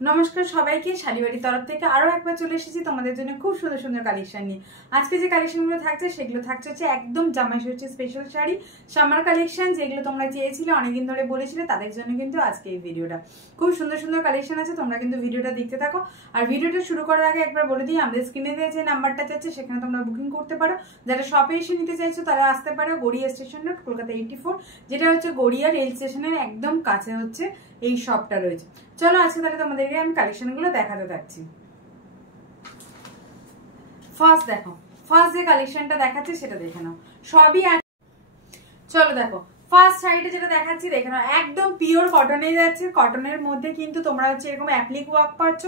নমস্কার সবাইকে, শাড়িবাড়ির তরফ থেকে আরো একবার চলে এসেছি তোমাদের জন্য খুব সুন্দর সুন্দর কালেকশন নিয়ে। আজকে যে কালেকশনগুলো থাকছে সেগুলো থাকছে হচ্ছে একদম জামাই ষষ্ঠী স্পেশাল শাড়ি, সামার কালেকশন, যেগুলো তোমরা চেয়েছিলে, অনেকদিন ধরে বলেছিলে, তাদের জন্য কিন্তু আজকে এই ভিডিওটা। খুব সুন্দর সুন্দর কালেকশন আছে, তোমরা কিন্তু ভিডিওটা দেখতে থাকো। আর ভিডিওটা শুরু করার আগে একবার বলে দিই, আমাদের স্ক্রিনে দেওয়া যে নাম্বারটা যাচ্ছে সেখানে তোমরা বুকিং করতে পারো। যারা শপে এসে নিতে চাইছো তারা আসতে পারো গড়িয়া স্টেশন রোড, কলকাতা 84, যেটা হচ্ছে গড়িয়া রেল স্টেশনের একদম কাছে হচ্ছে এই শপটা রয়েছে। চলো আজকে তাহলে তোমাদেরকে আমি কালেকশনগুলো দেখাতে থাকছি। ফার্স্ট দেখো, ফার্স্ট যে কালেকশনটা দেখাচ্ছি সেটা দেখে নাও, সবই চলো দেখো ফার্স্ট শাড়িটা যেটা দেখাচ্ছি দেখে নাও, একদম পিওর কটনে যাচ্ছে। কটনের মধ্যে কিন্তু তোমরা হচ্ছে এরকম অ্যাপ্লিক ওয়ার্ক পাচ্ছ,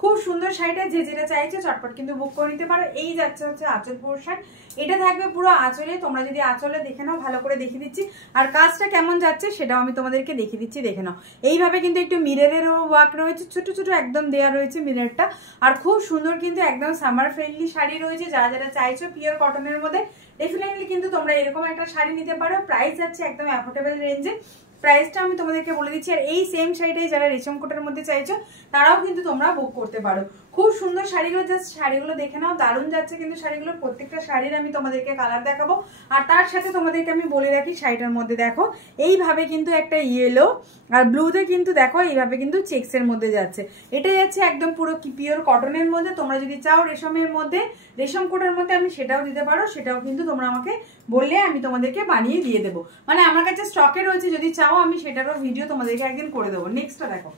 খুব সুন্দর শাড়িটা। যে যেটা চাইছো চটপট কিন্তু বুক করে নিতে পারো। এই যাচ্ছে হচ্ছে আঁচল পোর্শন, এটা থাকবে পুরো আঁচলে। তোমরা যদি আঁচলে দেখে নাও, ভালো করে দেখিয়ে দিচ্ছি। আর কাজটা কেমন যাচ্ছে সেটাও আমি তোমাদেরকে দেখিয়ে দিচ্ছি, দেখে নাও। এইভাবে কিন্তু একটু মিররেরও ওয়ার্ক রয়েছে, ছোট ছোট একদম দেওয়া রয়েছে মিররটা। আর খুব সুন্দর কিন্তু একদম সামার ফ্রেন্ডলি শাড়ি রয়েছে। যারা যারা চাইছো পিওর কটনের মধ্যে, ডেফিনেটলি কিন্তু তোমরা এরকম একটা শাড়ি নিতে পারো। প্রাইস যাচ্ছে একদম অ্যাফোর্ডেবল রেঞ্জে, প্রাইসটা আমি তোমাদেরকে বলে দিচ্ছি। আর এই সেম শাড়িটাই যারা রেশম কোটার মধ্যে চাইছো তারাও কিন্তু তোমরা বুক করতে পারো। খুব সুন্দর শাড়িগুলো, জাস্ট শাড়িগুলো দেখে নাও, দারুণ যাচ্ছে কিন্তু শাড়িগুলো। প্রত্যেকটা শাড়ির আমি তোমাদেরকে কালার দেখাবো। আর তার সাথে তোমাদেরকে আমি বলে রাখি, শাড়িটার মধ্যে দেখো এইভাবে কিন্তু একটা ইয়েলো আর ব্লুতে কিন্তু দেখো এইভাবে কিন্তু চেক্সের মধ্যে যাচ্ছে। এটা যাচ্ছে একদম পুরো পিওর কটনের মধ্যে। তোমরা যদি চাও রেশমের মধ্যে, রেশম কোটার মধ্যে, আমি সেটাও দিতে পারো। সেটাও কিন্তু তোমরা আমাকে বললে আমি তোমাদেরকে বানিয়ে দিয়ে দেবো। মানে আমার কাছে স্টকে রয়েছে, যদি চাও আমি সেটারও ভিডিও তোমাদেরকে একদিন করে দেবো। নেক্সটটা দেখো,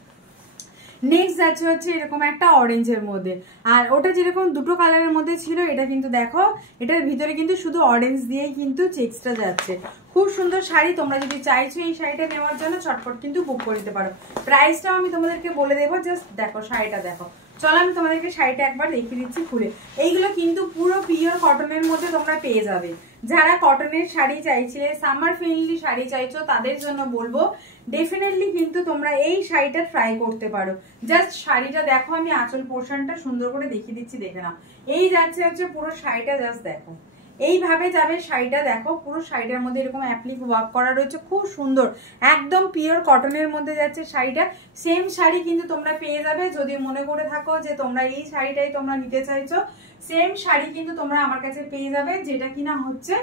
নেক্সট যাচ্ছে হচ্ছে এরকম একটা অরেঞ্জের মধ্যে। আর ওটা যেরকম দুটো কালারের মধ্যে ছিল, এটা কিন্তু দেখো এটার ভিতরে কিন্তু শুধু অরেঞ্জ দিয়েই কিন্তু চেক্সটা যাচ্ছে। খুব সুন্দর শাড়ি। তোমরা যদি চাইছো এই শাড়িটা নেওয়ার জন্য চটপট কিন্তু বুক করে দিতে পারো। প্রাইসটাও আমি তোমাদেরকে বলে দেবো, জাস্ট দেখো শাড়িটা দেখো। চলো আমি তোমাদেরকে শাড়িটা একবার দেখিয়ে দিচ্ছি খুলে। এইগুলো কিন্তু পুরো পিওর কটনের মধ্যে তোমরা পেয়ে যাবে। যারা কটনের শাড়ি চাইছিলে, সামার ফ্রেন্ডলি শাড়ি চাইছো, তাদের জন্য বলবো ডেফিনেটলি কিন্তু তোমরা এই শাড়িটা ট্রাই করতে পারো। জাস্ট শাড়িটা দেখো, আমি আঁচল পোর্শনটা সুন্দর করে দেখিয়ে দিচ্ছি, দেখে নাও। এই যাচ্ছে হচ্ছে পুরো শাড়িটা, জাস্ট দেখো এইভাবে যাবে শাড়িটা। দেখো পুরো শাড়িটার মধ্যে এরকম অ্যাপ্লিক ওয়ার্ক করা রয়েছে, খুব সুন্দর একদম পিওর কটনের মধ্যে যাচ্ছে শাড়িটা। সেম শাড়ি কিন্তু তোমরা পেয়ে যাবে। যদি মনে করে থাকো যে তোমরা এই শাড়িটাই তোমরা নিতে চাইছো, সেম শাড়ি কিন্তু তোমরা আমার কাছে পেয়ে যাবে, যেটা কিনা হচ্ছে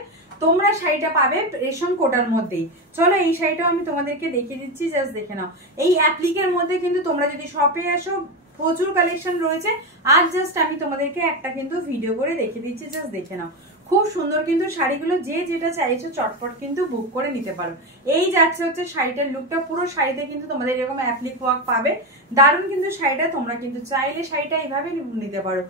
তোমরা শাড়িটা পাবে রেশম কোটার মধ্যেই। চলো এই শাড়িটাও আমি তোমাদেরকে দেখিয়ে দিচ্ছি, জাস্ট দেখে নাও। এই অ্যাপ্লিকের মধ্যে কিন্তু তোমরা যদি শপে আসো প্রচুর কালেকশন রয়েছে। আর জাস্ট আমি তোমাদেরকে একটা কিন্তু ভিডিও করে দেখিয়ে দিচ্ছি, জাস্ট দেখে নাও। খুব সুন্দর কিন্তু শাড়িগুলো, যে যেটা চাইছো চটপট কিন্তু বুক করে নিতে পারো। এই যাচ্ছে হচ্ছে শাড়িটার লুকটা। পুরো শাড়িতে কিন্তু তোমাদের এরকম অ্যাপ্লিক ওয়ার্ক পাবে, দারুণ কিন্তু শাড়িটা। তোমরা কিন্তু চাইলে শাড়িটা এইভাবে নিতে পারো।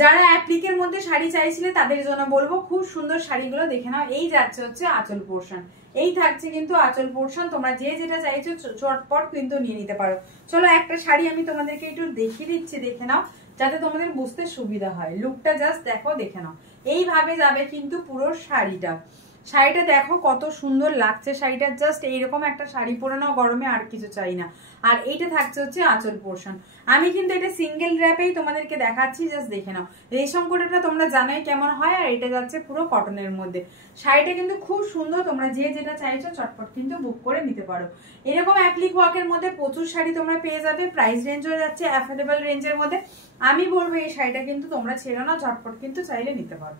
যারা অ্যাপ্লিকের মধ্যে শাড়ি চাইছিলে তাদের জন্য বলবো খুব সুন্দর শাড়িগুলো দেখে নাও। এই যাচ্ছে হচ্ছে আঁচল পোর্শন, এই থাকছে কিন্তু আঁচল পোর্শন। তোমরা যে যেটা চাইছো চটপট কিন্তু নিয়ে নিতে পারো। চলো একটা শাড়ি আমি তোমাদেরকে একটু দেখিয়ে দিচ্ছি, দেখে নাও, যাতে তোমাদের বুঝতে সুবিধা হয়। লুকটা জাস্ট দেখো, দেখে নাও। এইভাবে যাবে কিন্তু পুরো শাড়িটা। শাড়িটা দেখো কত সুন্দর লাগছে শাড়িটা। জাস্ট এইরকম একটা শাড়ি পরে নাও গরমে, আর কিছু চাই না। আর এইটা থাকছে হচ্ছে আঁচল পোর্শন। আমি কিন্তু এটা সিঙ্গেল র্যাপেই তোমাদেরকে দেখাচ্ছি, জাস্ট দেখে নাও। রেশম কোটাটা তোমরা জানোই কেমন হয়। আর এটা যাচ্ছে পুরো কটনের মধ্যে। শাড়িটা কিন্তু খুব সুন্দর। তোমরা যে যেটা চাইছো চটপট কিন্তু বুক করে নিতে পারো। এরকম অ্যাপ্লিক ওয়ার্কের মধ্যে প্রচুর শাড়ি তোমরা পেয়ে যাবে। প্রাইস রেঞ্জ হয়ে যাচ্ছে অ্যাফোর্ডেবল রেঞ্জের মধ্যে। আমি বলবো এই শাড়িটা কিন্তু তোমরা ছেড়ো না, চটপট কিন্তু চাইলে নিতে পারো।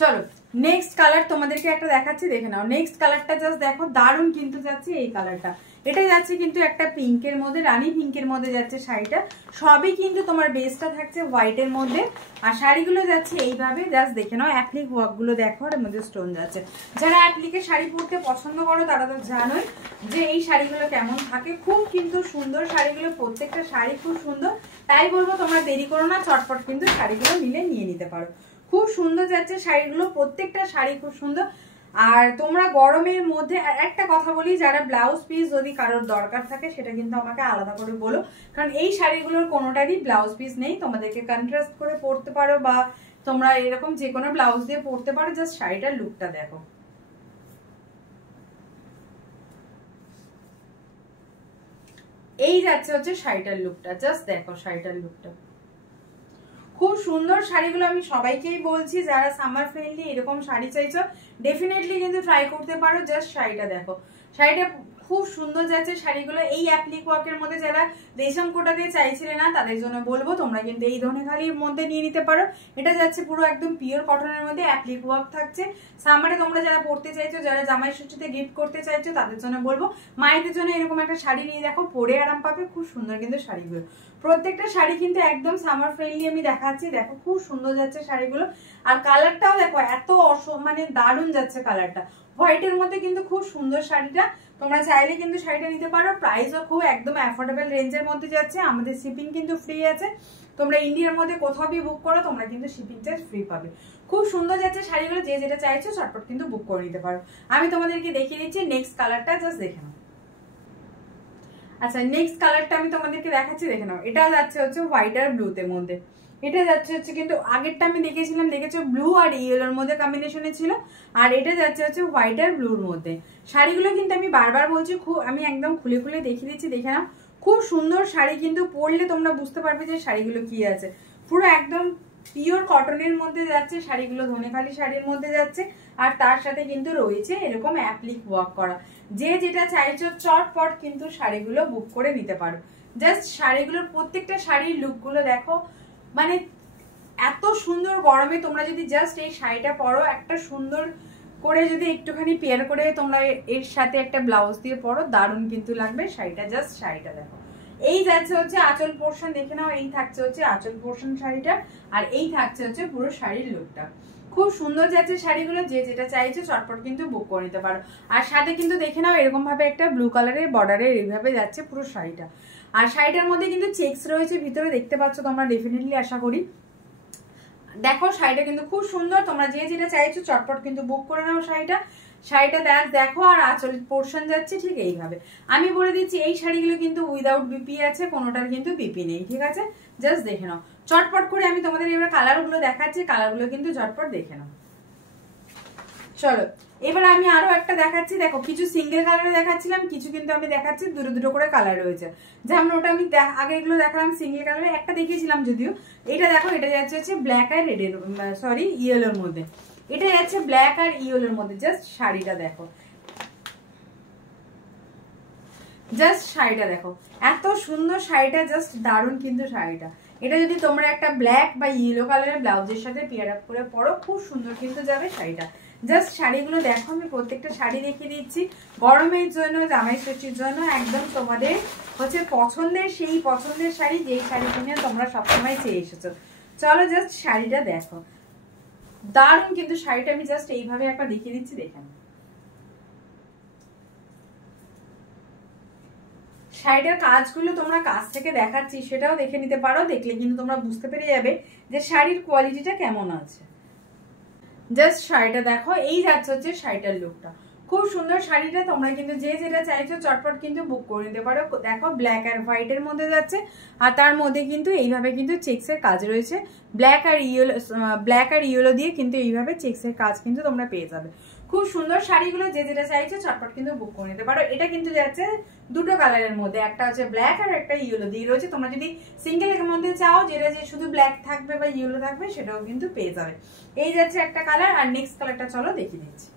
চলো নেক্সট কালার তোমাদেরকে একটা দেখাচ্ছি, দেখে নাও। নেক্সট কালারটা জাস্ট দেখো, দারুণ কিন্তু যাচ্ছে এই কালারটা। এটা যাচ্ছে কিন্তু একটা পিঙ্কের মধ্যে, রানী পিঙ্কের মধ্যে যাচ্ছে শাড়িটা। সবই কিন্তু তোমার বেসটা থাকছে হোয়াইটের মধ্যে। আর শাড়িগুলো যাচ্ছে এইভাবে, জাস্ট দেখে নাও। অ্যাপ্লিক ওয়ার্ক গুলো দেখো, এর মধ্যে স্টোন যাচ্ছে। যারা অ্যাপ্লিকে শাড়ি পরতে পছন্দ করো তারা তো জানোই যে এই শাড়িগুলো কেমন থাকে। খুব কিন্তু সুন্দর শাড়িগুলো, প্রত্যেকটা শাড়ি খুব সুন্দর। তাই বলবো তোমরা দেরি করো না, চটপট কিন্তু শাড়িগুলো নিয়ে নিতে পারো। খুব সুন্দর যাচ্ছে শাড়িগুলো, প্রত্যেকটা শাড়ি খুব সুন্দর। আর তোমরা গরমের মধ্যে একটা কথা বলি, যারা ব্লাউজ পিস যদি কারোর দরকার থাকে সেটা কিন্তু আমাকে আলাদা করে বলো, কারণ এই শাড়িগুলোর কোনোটারই ব্লাউজ পিস নেই। তোমাদেরকে কন্ট্রাস্ট করে পরতে পারো বা তোমরা এরকম যে কোনো ব্লাউজ দিয়ে পরতে পারো। জাস্ট শাড়িটার লুকটা দেখো। এই যাচ্ছে হচ্ছে শাড়িটার লুকটা, জাস্ট দেখো শাড়িটার লুকটা। খুব সুন্দর শাড়িগুলো। আমি সবাইকেই বলছি যারা সামার ফ্রেন্ডলি এরকম শাড়ি চাইছো ডেফিনেটলি কিন্তু ট্রাই করতে পারো। জাস্ট শাড়িটা দেখো, শাড়িটা খুব সুন্দর যাচ্ছে শাড়িগুলো। এই অ্যাপ্লিক ওয়ার্কের মধ্যে যারা রেশম কোটা দিয়ে চাইছিলে না তাদের জন্য বলবো তোমরা কিন্তু এই ধনেখালির মধ্যে নিয়ে নিতে পারো। এটা যাচ্ছে পুরো একদম পিওর কটনের মধ্যে, অ্যাপ্লিক ওয়ার্ক থাকছে। সামারে তোমরা যারা পরতে চাইছো, যারা জামাই ষষ্ঠীতে গিফট করতে চাইছো তাদের জন্য বলবো মায়েদের জন্য এরকম একটা শাড়ি নিয়ে দেখো, পরে আরাম পাবে। খুব সুন্দর কিন্তু শাড়িগুলো, প্রত্যেকটা শাড়ি কিন্তু একদম সামার ফ্রেন্ডলি আমি দেখাচ্ছি। দেখো খুব সুন্দর যাচ্ছে শাড়িগুলো। আর কালারটাও দেখো এত মানে দারুণ যাচ্ছে কালারটা, হোয়াইটের মধ্যে কিন্তু খুব সুন্দর শাড়িটা। তোমরা চাইলে কিন্তু শাড়িটা নিতে পারো। প্রাইসও খুব একদম অ্যাফোর্ডেবল রেঞ্জের মধ্যে যাচ্ছে। আমাদের শিপিং কিন্তু ফ্রি আছে। তোমরা ইন্ডিয়ার মধ্যে কোথাও বি বুক করো তোমরা কিন্তু শিপিং চার্জ ফ্রি পাবে। খুব সুন্দর যাচ্ছে শাড়িগুলো, যে যেটা চাইছো চটপট কিন্তু বুক করে নিতে পারো। আমি তোমাদেরকে দেখিয়ে দিচ্ছি নেক্সট কালারটা, জাস্ট দেখে নাও। আচ্ছা নেক্সট কালারটা আমি তোমাদেরকে দেখাচ্ছি, দেখে নাও। এটা যাচ্ছে হচ্ছে হোয়াইট আর ব্লুতে মধ্যে। এটা যাচ্ছে হচ্ছে কিন্তু আগেরটা আমি দেখিয়েছিলাম, দেখেছো ব্লু আর ইয়েলোর মধ্যে কম্বিনেশনে ছিল, আর এটা যাচ্ছে হচ্ছে হোয়াইট আর ব্লুর মধ্যে। শাড়িগুলো কিন্তু আমি বারবার বলছি, খুব আমি একদম খুলে খুলে দেখিয়ে দিচ্ছি, দেখে নাও। খুব সুন্দর শাড়ি, কিন্তু পরলে তোমরা বুঝতে পারবে যে শাড়িগুলো কি আছে। পুরো একদম পিওর কটনের মধ্যে যাচ্ছে শাড়িগুলো, ধনেখালি শাড়ির মধ্যে যাচ্ছে। আর তার সাথে কিন্তু রয়েছে এরকম অ্যাপ্লিক ওয়ার্ক করা। যে যেটা চাইছো চটপট কিন্তু শাড়িগুলো বুক করে নিতে পারো। জাস্ট শাড়িগুলোর প্রত্যেকটা শাড়ির লুকগুলো দেখো, মানে এত সুন্দর। গরমে তোমরা যদি জাস্ট এই শাড়িটা পরো, একটা সুন্দর করে যদি একটুখানি পেয়ার করে তোমরা এর সাথে একটা ব্লাউজ দিয়ে পরো, দারুণ কিন্তু লাগবে শাড়িটা। জাস্ট শাড়িটা দেখো, এই যাচ্ছে হচ্ছে আঁচল পোর্শন, দেখে নাও। এই থাকছে হচ্ছে আঁচল পোর্শন শাড়িটা, আর এই থাকছে হচ্ছে পুরো শাড়ির লুকটা। খুব সুন্দর যাচ্ছে শাড়িগুলো, যে যেটা চাইছো চটপট কিন্তু বুক করে নিতে পারো। আর সাথে কিন্তু দেখে নাও এরকম ভাবে একটা ব্লু কালারের বর্ডারের এইভাবে যাচ্ছে পুরো শাড়িটা। আর শাড়িটার মধ্যে কিন্তু চেকস রয়েছে ভিতরে, দেখতে পাচ্ছ তোমরা ডেফিনেটলি আশা করি। দেখো শাড়িটা কিন্তু খুব সুন্দর, তোমরা যে যেটা চাইছো চটপট কিন্তু বুক করে নাও শাড়িটা। শাড়িটা দেখো, আর আঁচল পোর্শন যাচ্ছে ঠিক এইভাবে। আমি বলে দিচ্ছি এই শাড়িগুলো কিন্তু উইদাউট বিপি আছে, কোনোটার কিন্তু বিপি নেই, ঠিক আছে? জাস্ট দেখে নাও চটপট করে। আমি তোমাদের এবার কালারগুলো দেখাচ্ছি, কালারগুলো কিন্তু ঝটপট দেখে নাও। চলো এবার আমি আরো একটা দেখাচ্ছি। দেখো কিছু সিঙ্গেল কালারে দেখাচ্ছিলাম, কিছু কিন্তু আমি দেখাচ্ছি দুটো দুটো করে কালার রয়েছে। যেমন ওটা আমি আগে এগুলো দেখালাম সিঙ্গেল কালারে, একটা দেখিয়েছিলাম যদিও। এটা দেখো, এটা যাচ্ছে হচ্ছে ব্ল্যাক আর রেডের, সরি ইয়েলোর মধ্যে। এটা যাচ্ছে ব্ল্যাক আর ইয়েলোর মধ্যে। জাস্ট শাড়িটা দেখো, জাস্ট শাড়িটা দেখো, এত সুন্দর শাড়িটা, জাস্ট দারুণ কিন্তু শাড়িটা। এটা যদি তোমরা একটা ব্ল্যাক বা ইয়েলো কালারের ব্লাউজের সাথে পেয়ার আপ করে পরো, খুব সুন্দর কিন্তু যাবে শাড়িটা। জাস্ট শাড়িগুলো দেখো, আমি প্রত্যেকটা শাড়ি দেখিয়ে দিচ্ছি। গরমের জন্য, জামাই ষষ্ঠীর জন্য একদম তোমাদের হচ্ছে পছন্দের, সেই পছন্দের শাড়ি, যেই শাড়ি কিনে তোমরা সবসময় চেয়ে এসেছো। চলো জাস্ট শাড়িটা দেখো, দারুণ কিন্তু শাড়িটা। আমি জাস্ট এইভাবে একটা দেখিয়ে দিচ্ছি, দেখে নাও। শাড়িটার কাজগুলো তোমরা কাছ থেকে দেখাচ্ছি, সেটাও দেখে নিতে পারো। দেখলে কিন্তু তোমরা বুঝতে পেরে যাবে যে শাড়ির কোয়ালিটিটা কেমন আছে। জাস্ট শাড়িটা দেখো, এই যাচ্ছে হচ্ছে শাড়িটার লুকটা। খুব সুন্দর শাড়িটা, তোমরা কিন্তু যে যেটা চাইছো চটপট কিন্তু বুক করে নিতে পারো। দেখো ব্ল্যাক আর হোয়াইটের মধ্যে যাচ্ছে, আর তার মধ্যে কিন্তু এইভাবে কিন্তু চেক্সের কাজ রয়েছে। ব্ল্যাক আর ইয়েলো দিয়ে কিন্তু এইভাবে চেক্সের কাজ কিন্তু তোমরা পেয়ে যাবে। খুব সুন্দর শাড়িগুলো, যে যেটা চাইছো চটপট কিন্তু বুক করে নিতে পারো। এটা কিন্তু যাচ্ছে দুটো কালারের মধ্যে, একটা হচ্ছে ব্ল্যাক আর একটা ইয়েলো দিয়ে রয়েছে। তোমরা যদি সিঙ্গেলের মধ্যে চাও, যেটা যে শুধু ব্ল্যাক থাকবে বা ইয়েলো থাকবে, সেটাও কিন্তু পেয়ে যাবে। এই যাচ্ছে একটা কালার, আর নেক্সট কালারটা চলো দেখিয়ে দিচ্ছি।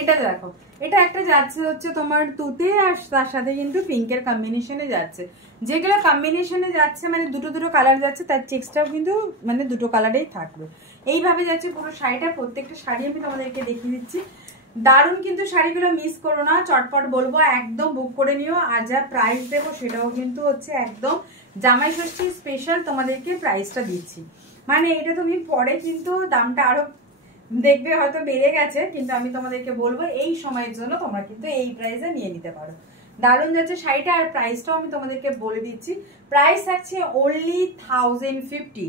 এটা দেখো, এটা একটা যাচ্ছে হচ্ছে তোমার তুতে, আর তার সাথে কিন্তু পিঙ্কের কম্বিনেশনে যাচ্ছে। যেগুলো কম্বিনেশনে যাচ্ছে মানে দুটো দুটো কালার যাচ্ছে, তার চেক্সটাও কিন্তু মানে দুটো কালারেই থাকবে। এইভাবে যাচ্ছে পুরো শাড়িটা। প্রত্যেকটা শাড়ি আমি তোমাদেরকে দেখিয়ে দিচ্ছি। দারুণ কিন্তু শাড়িগুলো, মিস করো না, চটপট বলবো একদম বুক করে নিও। আর যা প্রাইস দেবো সেটাও কিন্তু হচ্ছে একদম জামাই ষষ্ঠী স্পেশাল তোমাদেরকে প্রাইসটা দিচ্ছি। মানে এটা তুমি পরে কিন্তু দামটা আরো দেখবে হয়তো বেড়ে গেছে, কিন্তু আমি তোমাদেরকে বলবো এই সময়ের জন্য তোমরা কিন্তু এই প্রাইসে নিয়ে নিতে পারো। দারুণ যাচ্ছে শাড়িটা। আর প্রাইসটাও আমি তোমাদেরকে বলে দিচ্ছি, প্রাইস থাকছে অনলি 1050।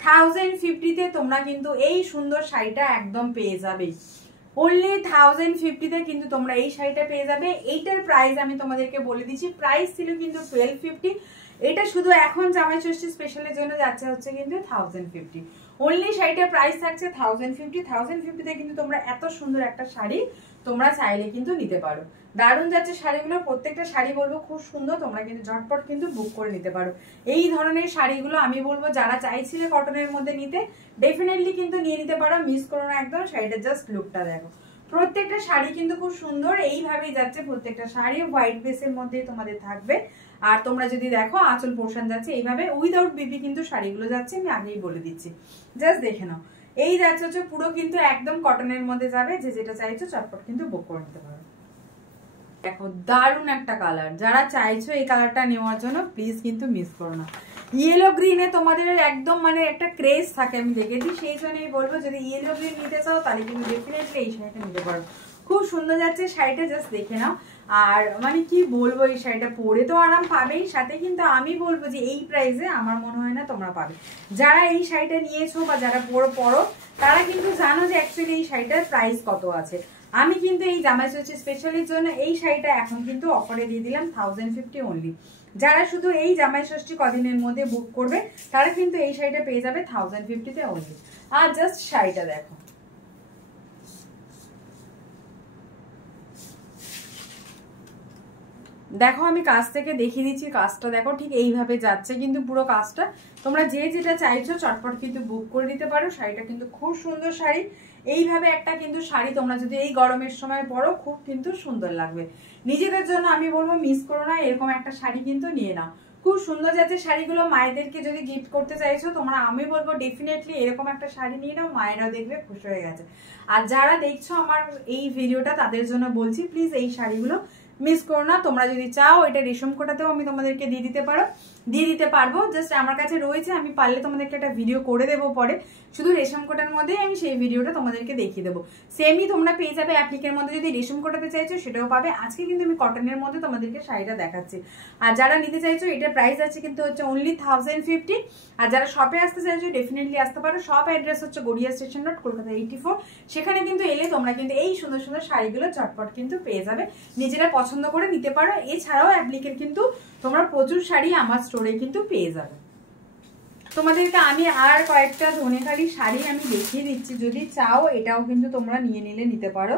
1050-তে তোমরা কিন্তু এই সুন্দর শাড়িটা একদম পেয়ে যাবে। অনলি 1050-তে কিন্তু তোমরা এই শাড়িটা পেয়ে যাবে। এইটার প্রাইস আমি তোমাদেরকে বলে দিচ্ছি, প্রাইস ছিল কিন্তু 1250। এটা শুধু এখন জামাই ষষ্ঠী স্পেশালের জন্য যাচ্ছে হচ্ছে কিন্তু 1050। অনলি শাড়িটার প্রাইস থাকছে 1050। 1050-তে কিন্তু তোমরা এত সুন্দর একটা শাড়ি তোমরা চাইলে কিন্তু নিতে পারো। দারুণ যাচ্ছে শাড়িগুলো, প্রত্যেকটা শাড়ি বলবো খুব সুন্দর। তোমরা কিন্তু ঝটপট কিন্তু বুক করে নিতে পারো এই ধরনের শাড়িগুলো। আমি বলবো যারা চাইছিলে কটনের মধ্যে নিতে, ডেফিনেটলি কিন্তু নিয়ে নিতে পারো, মিস করো না একদম। শাড়িটা জাস্ট লুকটা দেখো, প্রত্যেকটা শাড়ি কিন্তু খুব সুন্দর, এইভাবেই যাচ্ছে প্রত্যেকটা শাড়ি, হোয়াইট বেসের মধ্যে তোমাদের থাকবে। আর তোমরা যদি দেখো আঁচল পোর্শন যাচ্ছে এইভাবে, উইদাউট বিপি কিন্তু শাড়িগুলো যাচ্ছে, আমি আগেই বলে দিচ্ছি, জাস্ট দেখে নাও। এই যাচ্ছে হচ্ছে পুরো কিন্তু একদম কটনের মধ্যে যাবে, যে যেটা চাইছো চটপট কিন্তু বুক করে নিতে পারো। দেখো দারুণ একটা কালার, যারা চাইছো এই কালারটা নেওয়ার জন্য প্লিজ কিন্তু মিস করো না। ইয়েলো গ্রিনে তোমাদের একদম মানে একটা ক্রেজ থাকে, আমি দেখেছি, সেই জন্যই বলবো যদি ইয়েলো গ্রিন নিতে চাও তাহলে কিন্তু ডেফিনেটলি এই শাড়িটা নিতে পারো। খুব সুন্দর যাচ্ছে শাড়িটা, জাস্ট দেখে নাও। আর মানে কি বলবো, এই শাড়িটা পরে তো আরাম পাবেই, সাথে কিন্তু আমি বলবো যে এই প্রাইসে আমার মনে হয় না তোমরা পাবে। যারা এই শাড়িটা নিয়েছো বা যারা পরো তারা কিন্তু জানো যে অ্যাকচুয়ালি এই শাড়িটার প্রাইস কত আছে। আমি কিন্তু এই জামাই ষষ্ঠী স্পেশালির জন্য এই শাড়িটা এখন কিন্তু অফারে দিয়ে দিলাম 1050 অনলি। যারা শুধু এই জামাই ষষ্ঠী কদিনের মধ্যে বুক করবে তারা কিন্তু এই শাড়িটা পেয়ে যাবে 1050 অনলি। আর জাস্ট শাড়িটা দেখো, দেখো আমি কাছ থেকে দেখিয়ে দিচ্ছি, কাজটা দেখো ঠিক এইভাবে যাচ্ছে কিন্তু পুরো কাজটা। তোমরা যে যেটা চাইছো চটপট কিন্তু বুক করে নিতে পারো। শাড়িটা কিন্তু খুব সুন্দর শাড়ি, এইভাবে একটা কিন্তু শাড়ি তোমরা যদি এই গরমের সময় পরো খুব কিন্তু সুন্দর লাগবে। নিজেদের জন্য আমি বলবো মিস করো না, এরকম একটা শাড়ি কিন্তু নিয়ে নাও। খুব সুন্দর যাচ্ছে শাড়িগুলো, মায়েদেরকে যদি গিফট করতে চাইছো তোমরা, আমি বলবো ডেফিনেটলি এরকম একটা শাড়ি নিয়ে নাও, মায়েরাও দেখবে খুশি হয়ে গেছে। আর যারা দেখছো আমার এই ভিডিওটা তাদের জন্য বলছি প্লিজ এই শাড়িগুলো মিস করো না। তোমরা যদি চাও এটা রেশম কোটাতেও আমি তোমাদেরকে দিয়ে দিতে পারবো, জাস্ট আমার কাছে রয়েছে, আমি পারলে তোমাদেরকে একটা ভিডিও করে দেবো পরে, শুধু রেশম কোটার মধ্যে আমি সেই ভিডিওটা তোমাদেরকে দেখিয়ে দেবো। সেমই তোমরা পেয়ে যাবে অ্যাপ্লিকের মধ্যে, যদি রেশম কোটাতে চাইছো সেটাও পাবে। আজকে কিন্তু আমি কটনের মধ্যে তোমাদেরকে শাড়িটা দেখাচ্ছি। আর যারা নিতে চাইছো এটার প্রাইস আছে কিন্তু হচ্ছে অনলি 1050। আর যারা শপে আসতে চাইছো ডেফিনেটলি আসতে পারো। শপ অ্যাড্রেস হচ্ছে গড়িয়া স্টেশন রোড, কলকাতা 84। সেখানে কিন্তু এলে তোমরা কিন্তু এই সুন্দর সুন্দর শাড়িগুলো চটপট কিন্তু পেয়ে যাবে, নিজেরা পছন্দ করে নিতে পারো। এছাড়াও অ্যাপ্লিকের কিন্তু তোমরা প্রচুর শাড়ি আমার স্টোরে কিন্তু পেয়ে যাবে। তোমাদেরকে আমি আর কয়েকটা ধনেখালি শাড়ি আমি দেখিয়ে দিচ্ছি, যদি চাও এটাও কিন্তু তোমরা নিতে পারো,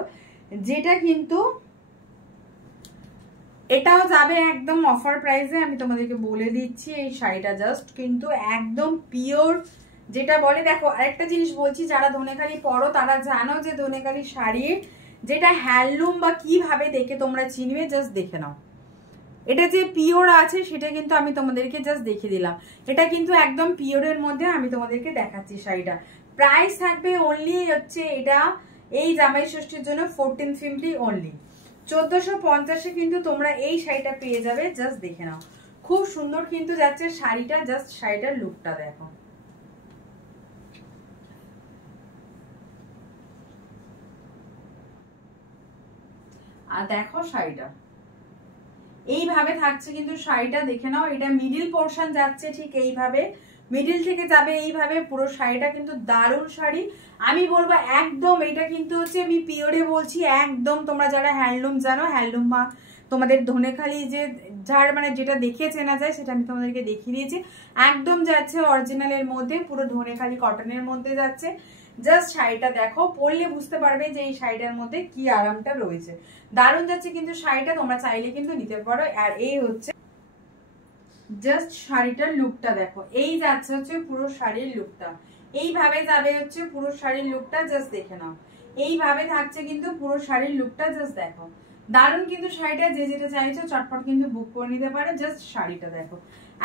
যেটা কিন্তু এটাও যাবে একদম অফার প্রাইসে। আমি তোমাদেরকে বলে দিচ্ছি এই শাড়িটা জাস্ট কিন্তু একদম পিওর, যেটা বলে দেখো আরেকটা জিনিস বলছি, যারা ধনেখালি পরো তারা জানো যে ধনেখালি শাড়ির যেটা হ্যান্ডলুম বা কিভাবে দেখে তোমরা চিনবে, জাস্ট দেখে নাও। এটা যে পিওর আছে সেটা কিন্তু আমি তোমাদেরকে জাস্ট দেখিয়ে দিলাম, এটা কিন্তু একদম পিওরের মধ্যে আমি তোমাদেরকে দেখাচ্ছি শাড়িটা। প্রাইস থাকবে অনলি হচ্ছে এটা এই জামাই ষষ্ঠীর জন্য 1450 অনলি, 1450-এ কিন্তু তোমরা এই শাড়িটা পেয়ে যাবে। জাস্ট দেখে নাও, খুব সুন্দর কিন্তু যাচ্ছে শাড়িটা, জাস্ট শাড়িটার লুকটা দেখো। আর দেখো শাড়িটা এইভাবে থাকছে কিন্তু শাড়িটা, দেখে নাও। এটা মিডিল পোর্শন যাচ্ছে ঠিক এইভাবে, মিডিল থেকে যাবে এইভাবে পুরো শাড়িটা, কিন্তু দারুণ শাড়ি। আমি বলবো একদম এটা কিন্তু হচ্ছে আমি পিওরে বলছি একদম। তোমরা যারা হ্যান্ডলুম জানো, হ্যান্ডলুম বা তোমাদের ধনেখালি যে যার মানে যেটা দেখে চেনা যায় সেটা আমি তোমাদেরকে দেখিয়ে দিয়েছি। একদম যাচ্ছে অরিজিনালের মধ্যে, পুরো ধনেখালি কটনের মধ্যে যাচ্ছে। জাস্ট শাড়িটা দেখো, পরলে বুঝতে পারবে যে এই শাড়িটার মধ্যে কি আরামটা রয়েছে। দারুণ যাচ্ছে কিন্তু শাড়িটা, তোমরা চাইলে কিন্তু নিতে পারো। আর এই হচ্ছে জাস্ট শাড়িটার লুকটা দেখো, এই যাচ্ছে হচ্ছে পুরো শাড়ির লুকটা, এইভাবে যাবে হচ্ছে পুরো শাড়ির লুকটা, জাস্ট দেখে নাও। এইভাবে থাকছে কিন্তু পুরো শাড়ির লুকটা, জাস্ট দেখো। দারুণ কিন্তু শাড়িটা, যে যেটা চাইছো চটপট কিন্তু বুক করে নিতে পারে। জাস্ট শাড়িটা দেখো,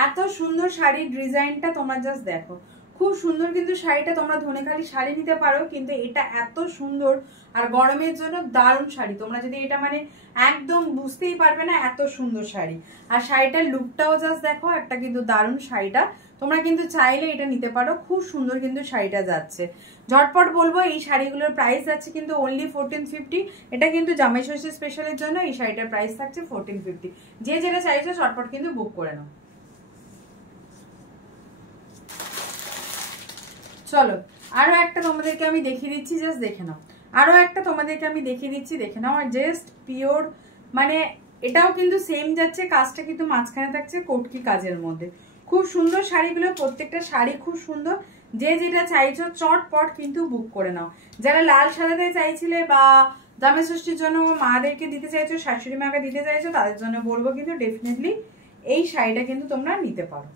এত সুন্দর শাড়ির ডিজাইনটা তোমরা জাস্ট দেখো, খুব সুন্দর কিন্তু শাড়িটা। তোমরা ধনেখালি শাড়ি নিতে পারো, কিন্তু এটা এত সুন্দর আর গরমের জন্য দারুণ শাড়ি। তোমরা যদি এটা মানে একদম বুঝতেই পারবে না, এত সুন্দর শাড়ি। আর শাড়িটার লুকটাও জাস্ট দেখো, একটা কিন্তু দারুণ শাড়িটা। তোমরা কিন্তু চাইলে এটা নিতে পারো, খুব সুন্দর কিন্তু শাড়িটা যাচ্ছে। ঝটপট বলবো এই শাড়িগুলোর প্রাইস যাচ্ছে কিন্তু অনলি 1450। এটা কিন্তু জামাই ষষ্ঠী স্পেশালের জন্য এই শাড়িটার প্রাইস থাকছে 1450। যে যেটা চাইছো ঝটপট কিন্তু বুক করে নাও। চলো আরো একটা তোমাদেরকে আমি দেখিয়ে দিচ্ছি, জাস্ট দেখে নাও। আরো একটা তোমাদেরকে আমি দেখিয়ে দিচ্ছি, দেখে নাও। আর জাস্ট পিওর মানে এটাও কিন্তু সেম যাচ্ছে, কাজটা কিন্তু মাঝখানে থাকছে কটকি কাজের মধ্যে। খুব সুন্দর শাড়িগুলো, প্রত্যেকটা শাড়ি খুব সুন্দর। যে যেটা চাইছো চটপট কিন্তু বুক করে নাও। যারা লাল সাদাতে চাইছিলে বা জামাই ষষ্ঠীর জন্য মাদেরকে দিতে চাইছো, শাশুড়ি মাকে দিতে চাইছো, তাদের জন্য বলবো কিন্তু ডেফিনেটলি এই শাড়িটা কিন্তু তোমরা নিতে পারো,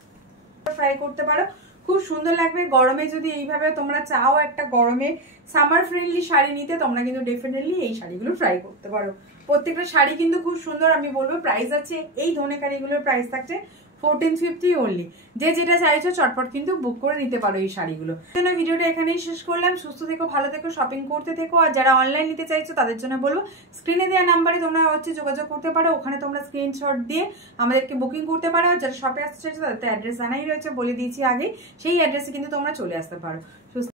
ট্রাই করতে পারো। খুব সুন্দর লাগবে। গরমে যদি এইভাবে তোমরা চাও একটা গরমে সামার ফ্রেন্ডলি শাড়ি নিতে, তোমরা কিন্তু ডেফিনেটলি এই শাড়িগুলো ট্রাই করতে পারো। প্রত্যেকটা শাড়ি কিন্তু খুব সুন্দর। আমি বলবো প্রাইস আছে, এই ধনেখালিগুলোর প্রাইস থাকছে 1450 অনলি। যে যেটা চাইছো চটপট কিন্তু বুক করে নিতে পারো এই শাড়িগুলো। জন্য ভিডিওটা এখানেই শেষ করলাম। সুস্থ থেকো, ভালো থেকো, শপিং করতে থেকো। আর যারা অনলাইন নিতে চাইছো তাদের জন্য বলবো স্ক্রিনে দেওয়া নাম্বারে তোমরা যোগাযোগ করতে পারো। ওখানে তোমরা স্ক্রিনশট দিয়ে আমাদেরকে বুকিং করতে পারো। আর যারা শপে আসতে চাইছো তাদের অ্যাড্রেস জানাই রয়েছে, বলে দিয়েছি আগে, সেই অ্যাড্রেসে কিন্তু তোমরা চলে আসতে পারো।